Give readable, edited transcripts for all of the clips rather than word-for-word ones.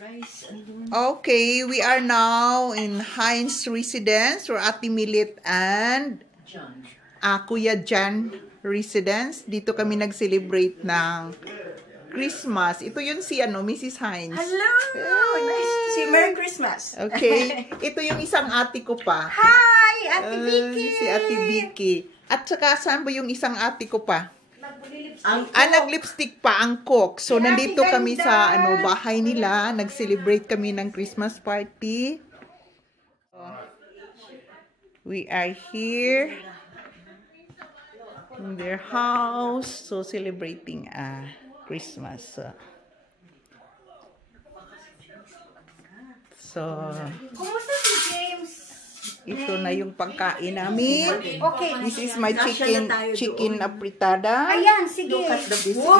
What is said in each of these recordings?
Okay, we are now in Heinz Residence or Ate Milit and Kuya Jan Residence. Dito kami nag-celebrate ng Christmas. Ito yun si Mrs. Heinz. Hello! Nice to see. Merry Christmas. Okay. Ito yung isang ate ko pa. Hi! Ate Vicky! Si Ate Vicky. At saka saan ba yung isang ate ko pa? Nag-lipstick pa ang cook. So, nandito kami sa bahay nila. Nag-celebrate kami ng Christmas party. We are here in their house. So, celebrating Christmas. So, kumusta si James? Ito na yung pagkain namin. Okay. This is my chicken apritada. Ayan, sige. Look at the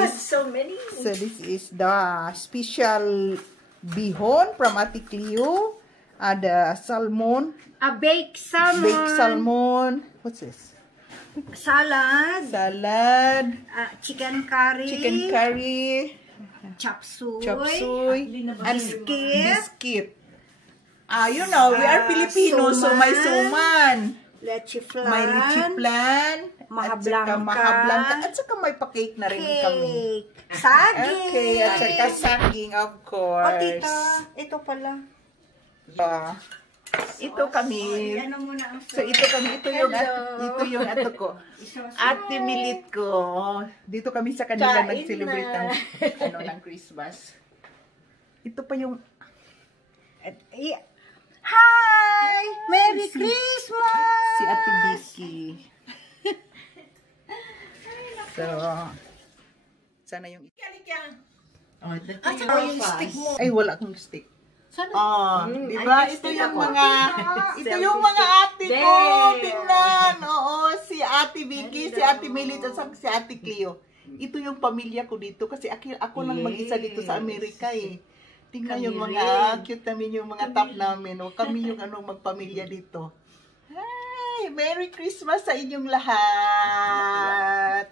So many. So this is the special bihon from Ate Cleo. The salmon. Baked salmon. Baked salmon. What's this? Salad. Salad. Chicken curry. Chicken curry. Chop suey. Chop suey. And biscuit. You know, we are Filipino, so may suman. Leche flan. May leche flan. Maha At saka may pa-cake na rin kami. Saging. Okay, at saka saging, of course. Tita, ito pala. Ito kami. So, ito yung ato ko. Ate Milit ko. Dito kami sa kanila nag-celebrate ng Christmas. Ito pa yung Hi! Merry Christmas! Si Ate Vicky. So, sana yung stick mo. Ay, wala akong stick. Diba? Ito yung mga ate ko. Tingnan. Oo, si Ate Vicky, si Ate Milit, at si Ate Cleo. Ito yung pamilya ko dito kasi ako lang mag-isa dito sa Amerika eh. Tingnan yung mga cute namin, yung mga top namin. O kami yung magpamilya dito. Hi! Merry Christmas sa inyong lahat!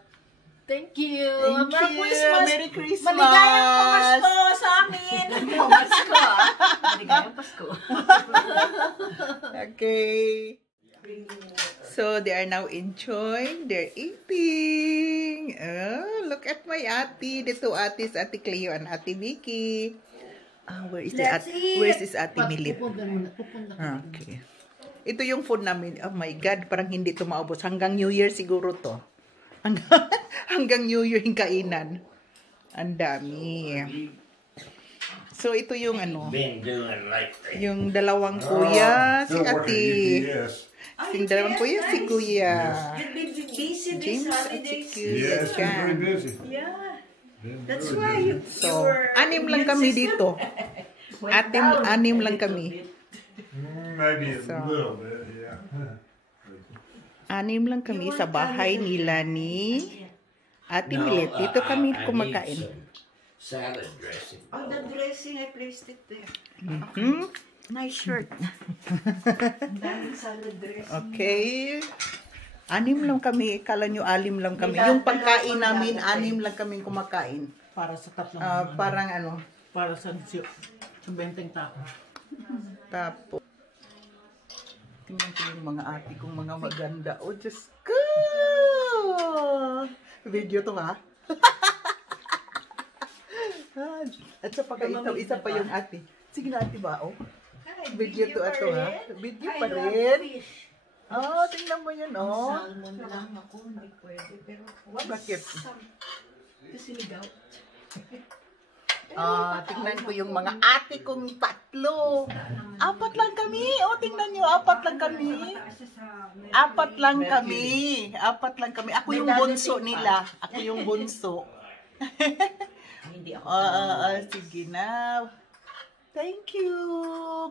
Thank you! Merry Christmas! Merry Christmas! Maligayang Pasko sa amin! Pasko Maligayang Pasko. Okay. So, they are now enjoying. They're eating. Oh, look at my ate. The two ates, Ate Cleo and Ate Vicky. Where is this Ate Milit? Okay. Ito yung food namin. Oh my God, parang hindi ito maubos. Hanggang New Year siguro to. Hanggang New Year yung kainan. Ang dami. So, ito yung yung dalawang kuya, si Ate. Yung dalawang kuya, si Kuya James at si Kuya Jan. That's why you were... anim lang kami dito. Anim lang kami. Maybe a little bit, yeah. Anim lang kami sa bahay nila ni Ate Milit. Dito kami kumakain. Salad dressing. Oh, the dressing, I placed it there. Nice shirt. Salad dressing. Okay. Anim lang kami. Kala nyo alim lang kami. Yung pagkain namin, anim lang kami kumakain. Para sa tatlong parang para sa benteng tao. Tapos, tingnan ko yung mga ate kong mga maganda. Oh, Diyos ko! Video to ha? At sa pagkaitaw, isa pa yung ate. Sige na ate ba, oh? Video to ato ha? Video pa rin. Tingnan mo yun, oh. Salmon lang ako, hindi pwede. Pero bakit? Kasi ligaw. Tingnan ko yung mga ate kong tatlo. Apat lang kami. Tingnan nyo, apat lang kami. Apat lang kami. Ako yung bunso nila. Ako yung bunso. Hindi ako. Sige na. Thank you.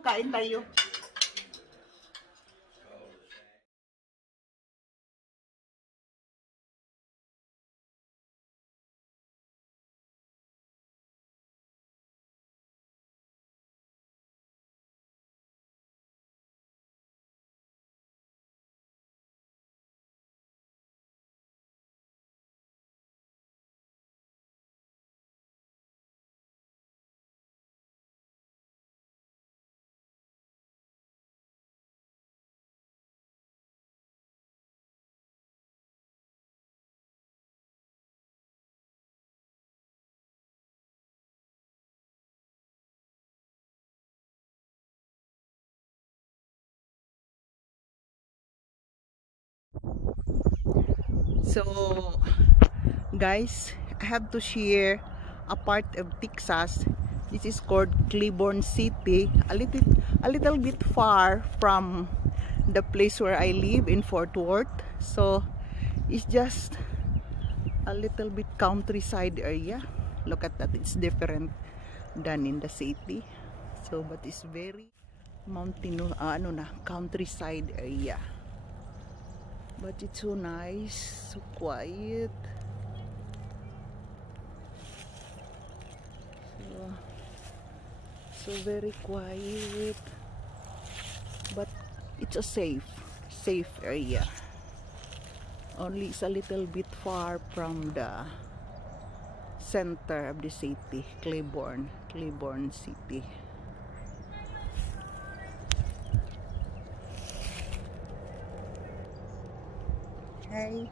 Kain tayo. So, guys, I have to share a part of Texas. This is called Claiborne City, a little bit far from the place where I live in Fort Worth. So it's just a little bit countryside area. Look at that, it's different than in the city. So but it's very mountain, countryside area. But it's so nice, so quiet. So very quiet, but it's a safe area. Only it's a little bit far from the center of the city, Claiborne City. Hi.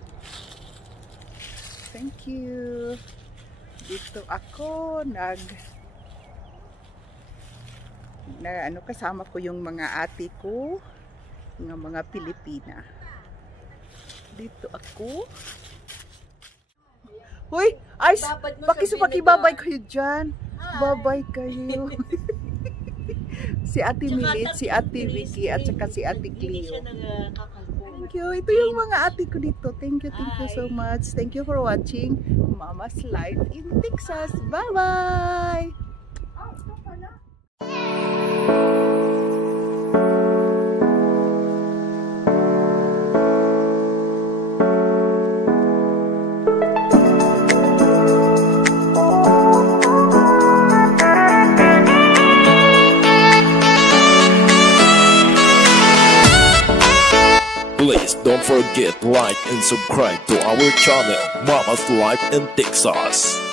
Thank you. Dito ako kasama ko yung mga ate ko, yung mga Pilipina. Dito ako. Hoy, ay, pakibabay kayo dyan. Babay kayo. Si Ate Milit, si Ate Vicky, at saka si Ate Cleo. Thank you. Ito yung mga ate ko dito. Thank you so much. Thank you for watching Mama's Life in Texas. Bye-bye! Please don't forget like and subscribe to our channel Mama's Life in Texas.